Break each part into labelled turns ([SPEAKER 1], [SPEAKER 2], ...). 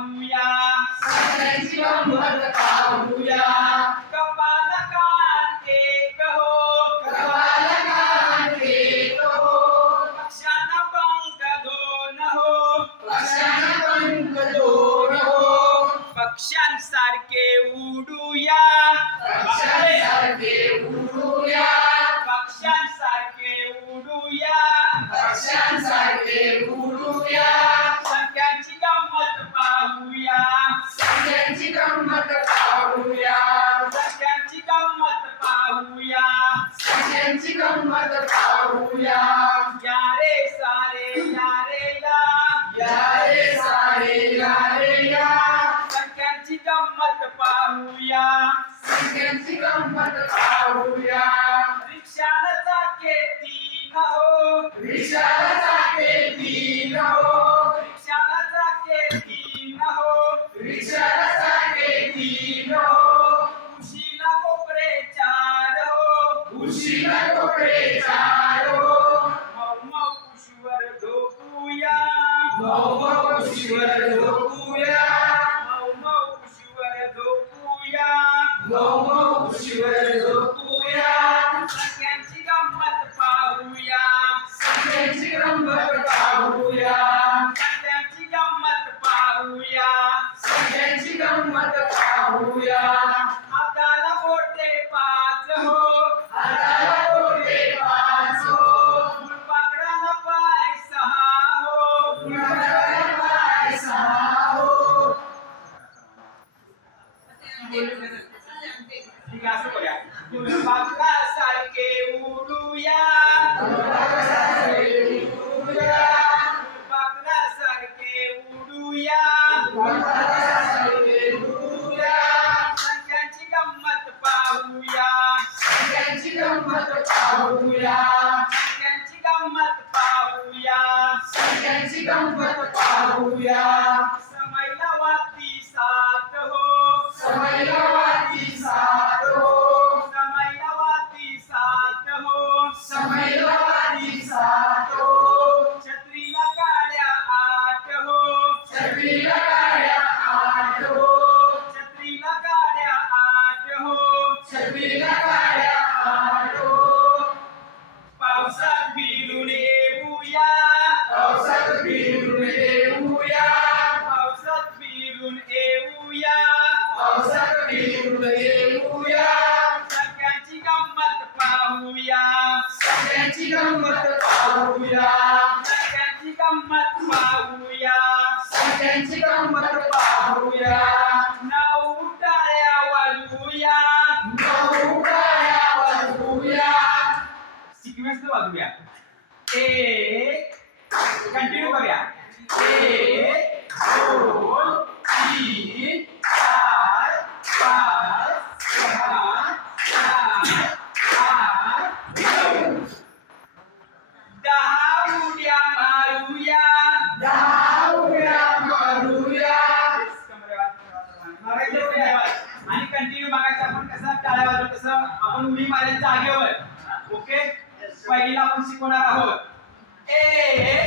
[SPEAKER 1] సౌమ్య
[SPEAKER 2] त्यांची गंमत पाहूया. या रे सारे या रे या
[SPEAKER 1] या रे सारे या रे या
[SPEAKER 2] गंमत पाहूया.
[SPEAKER 1] सगळ्यांची गंमत पाहूया.
[SPEAKER 2] रिक्षाला चाके तीन हो
[SPEAKER 1] रिक्षा
[SPEAKER 2] Yeah. गंमत पाहूया.
[SPEAKER 1] सगळ्यांची गंमत पाहूया. नऊ
[SPEAKER 2] टाळ्या वाजवूया नऊ टाळ्या वाजवूया आपण
[SPEAKER 1] मी माझ्या
[SPEAKER 2] जागेवर. ओके
[SPEAKER 1] पहिलीला आपण
[SPEAKER 2] शिकवणार आहोत. ए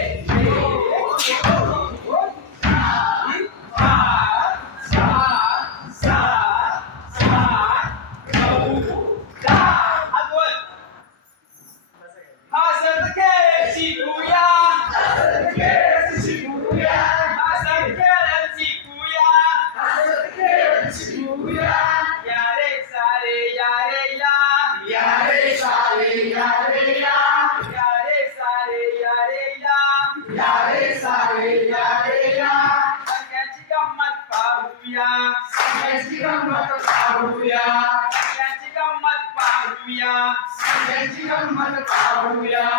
[SPEAKER 1] सगळ्यांची गंमत
[SPEAKER 2] काढूया
[SPEAKER 1] सगळ्यांची गंमत पाहूया
[SPEAKER 2] सगळ्यांची गंमत काढूया